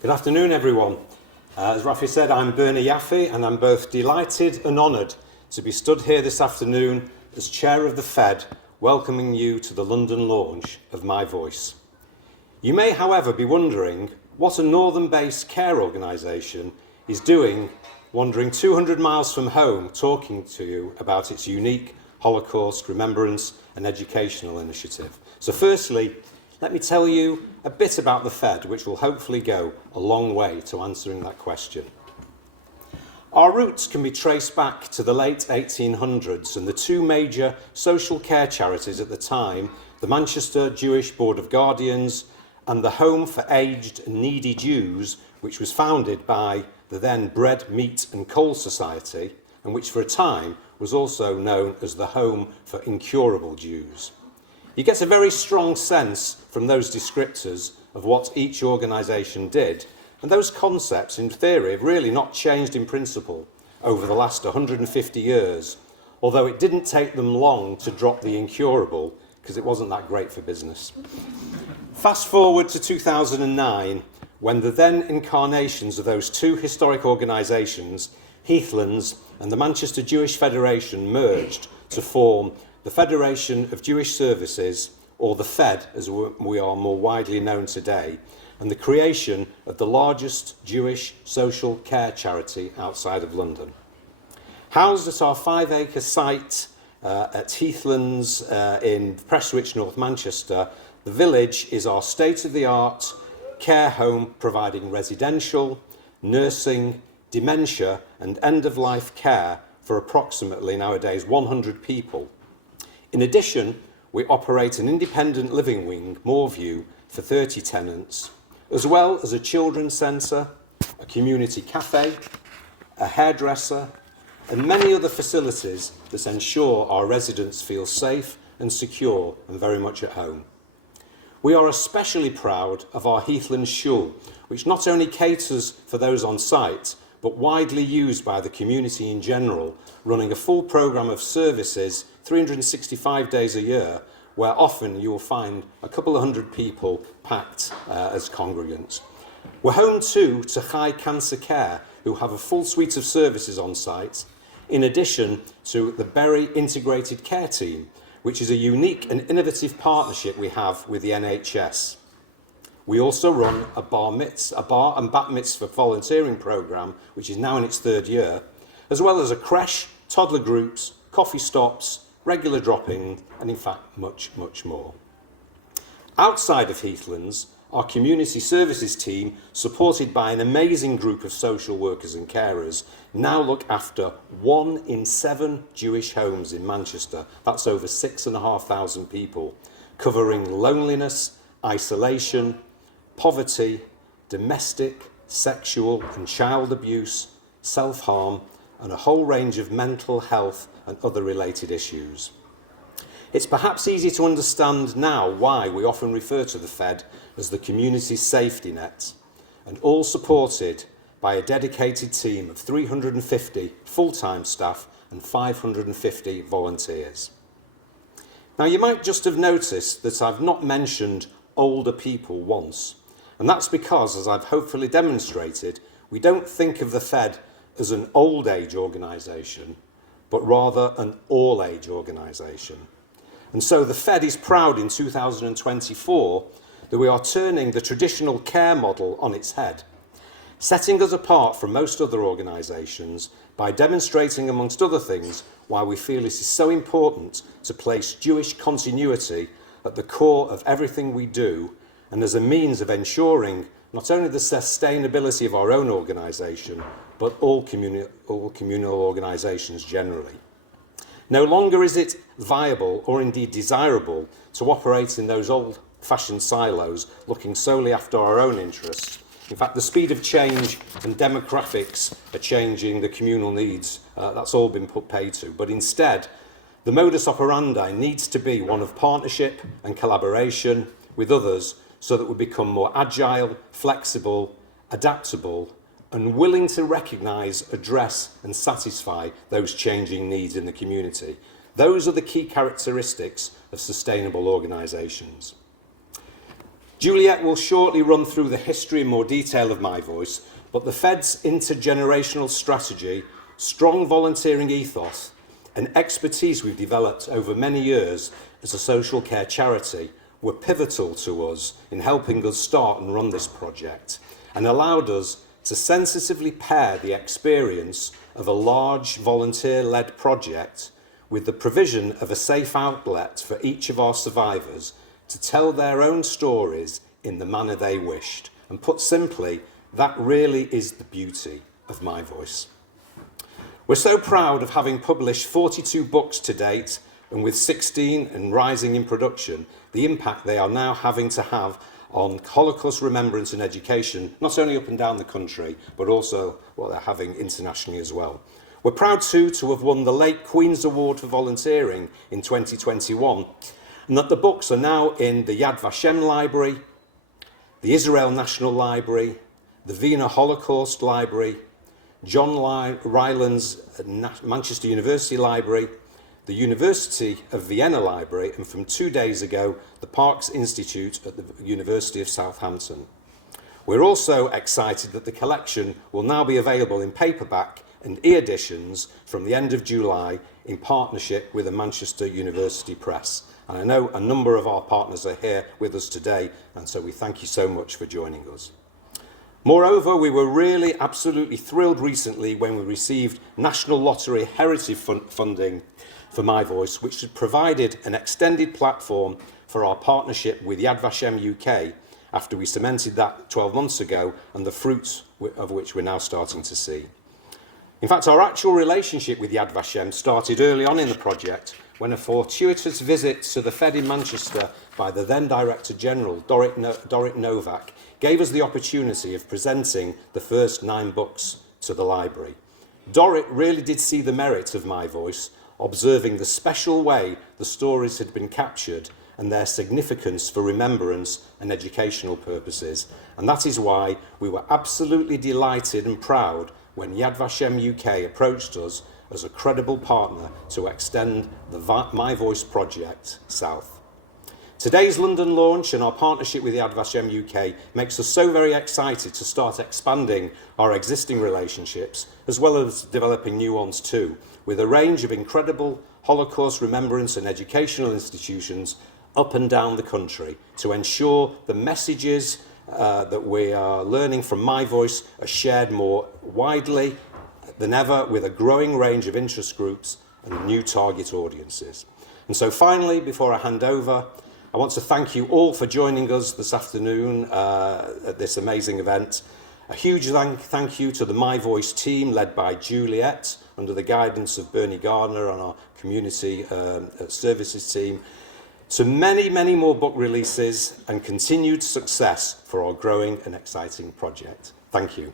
Good afternoon, everyone. As Rafi said, I'm Bernie Yaffe, and I'm both delighted and honoured to be stood here this afternoon as Chair of the Fed, welcoming you to the London launch of My Voice. You may, however, be wondering what a northern-based care organisation is doing wandering 200 miles from home talking to you about its unique Holocaust remembrance and educational initiative. So firstly, let me tell you a bit about the Fed, which will hopefully go a long way to answering that question. Our roots can be traced back to the late 1800s and the two major social care charities at the time, the Manchester Jewish Board of Guardians and the Home for Aged and Needy Jews, which was founded by the then Bread, Meat and Coal Society, and which for a time was also known as the Home for Incurable Jews. You get a very strong sense from those descriptors of what each organisation did, and those concepts, in theory, have really not changed in principle over the last 150 years, although it didn't take them long to drop the incurable, because it wasn't that great for business. Fast forward to 2009, when the then incarnations of those two historic organisations, Heathlands and the Manchester Jewish Federation, merged to form the Federation of Jewish Services, or the Fed as we are more widely known today, and the creation of the largest Jewish social care charity outside of London. Housed at our 5-acre site at Heathlands in Prestwich, North Manchester, the village is our state-of-the-art care home providing residential, nursing, dementia and end-of-life care for approximately nowadays 100 people. In addition, we operate an independent living wing, Moorview, for 30 tenants, as well as a children's centre, a community cafe, a hairdresser, and many other facilities that ensure our residents feel safe and secure and very much at home. We are especially proud of our Heathlands Shul, which not only caters for those on site, but widely used by the community in general, running a full programme of services 365 days a year, where often you will find a couple of hundred people packed as congregants. We're home too to Chai Cancer Care, who have a full suite of services on site, in addition to the Bury Integrated Care Team, which is a unique and innovative partnership we have with the NHS. We also run a bar and bat mitzvah volunteering programme, which is now in its third year, as well as a creche, toddler groups, coffee stops, regular drop-in, and in fact much, much more. Outside of Heathlands, our community services team, supported by an amazing group of social workers and carers, now look after 1 in 7 Jewish homes in Manchester. That's over 6,500 people, covering loneliness, isolation, poverty, domestic, sexual and child abuse, self-harm, and a whole range of mental health and other related issues. It's perhaps easy to understand now why we often refer to the Fed as the community safety net, and all supported by a dedicated team of 350 full-time staff and 550 volunteers. Now, you might just have noticed that I've not mentioned older people once, and that's because, as I've hopefully demonstrated, we don't think of the Fed as an old age organisation, but rather an all age organisation. And so the Fed is proud in 2024 that we are turning the traditional care model on its head, setting us apart from most other organisations by demonstrating, amongst other things, why we feel it is so important to place Jewish continuity at the core of everything we do, and as a means of ensuring not only the sustainability of our own organisation, but all communal organisations generally. No longer is it viable or indeed desirable to operate in those old-fashioned silos, looking solely after our own interests. In fact, the speed of change and demographics are changing the communal needs. That's all been put paid to. But instead, the modus operandi needs to be one of partnership and collaboration with others, so that we become more agile, flexible, adaptable, and willing to recognise, address and satisfy those changing needs in the community. Those are the key characteristics of sustainable organisations. Juliet will shortly run through the history in more detail of My Voice, but the Fed's intergenerational strategy, strong volunteering ethos, and expertise we've developed over many years as a social care charity were pivotal to us in helping us start and run this project, and allowed us to sensitively pair the experience of a large volunteer-led project with the provision of a safe outlet for each of our survivors to tell their own stories in the manner they wished. And put simply, that really is the beauty of My Voice. We're so proud of having published 42 books to date, and with 16 and rising in production, the impact they are now having to have on Holocaust remembrance and education, not only up and down the country, but also what they're having internationally as well. We're proud too to have won the late Queen's Award for Volunteering in 2021, and that the books are now in the Yad Vashem Library, the Israel National Library, the Vienna Holocaust Library, John Ryland's Manchester University Library, the University of Vienna Library, and from 2 days ago, the Parks Institute at the University of Southampton. We're also excited that the collection will now be available in paperback and e-editions from the end of July in partnership with the Manchester University Press. And I know a number of our partners are here with us today, and so we thank you so much for joining us. Moreover, we were really absolutely thrilled recently when we received National Lottery Heritage funding for My Voice, which had provided an extended platform for our partnership with Yad Vashem UK after we cemented that 12 months ago, and the fruits of which we're now starting to see. In fact, our actual relationship with Yad Vashem started early on in the project when a fortuitous visit to the Fed in Manchester by the then Director General, Doric Novak, gave us the opportunity of presenting the first 9 books to the library. Doric really did see the merit of My Voice, observing the special way the stories had been captured and their significance for remembrance and educational purposes. And that is why we were absolutely delighted and proud when Yad Vashem UK approached us as a credible partner to extend the My Voice project south. Today's London launch and our partnership with Yad Vashem UK makes us so very excited to start expanding our existing relationships, as well as developing new ones too, with a range of incredible Holocaust remembrance and educational institutions up and down the country to ensure the messages that we are learning from My Voice are shared more widely than ever with a growing range of interest groups and new target audiences. And so finally, before I hand over, I want to thank you all for joining us this afternoon at this amazing event. A huge thank you to the My Voice team led by Juliet under the guidance of Bernie Gardner and our community services team, to many, many more book releases and continued success for our growing and exciting project. Thank you.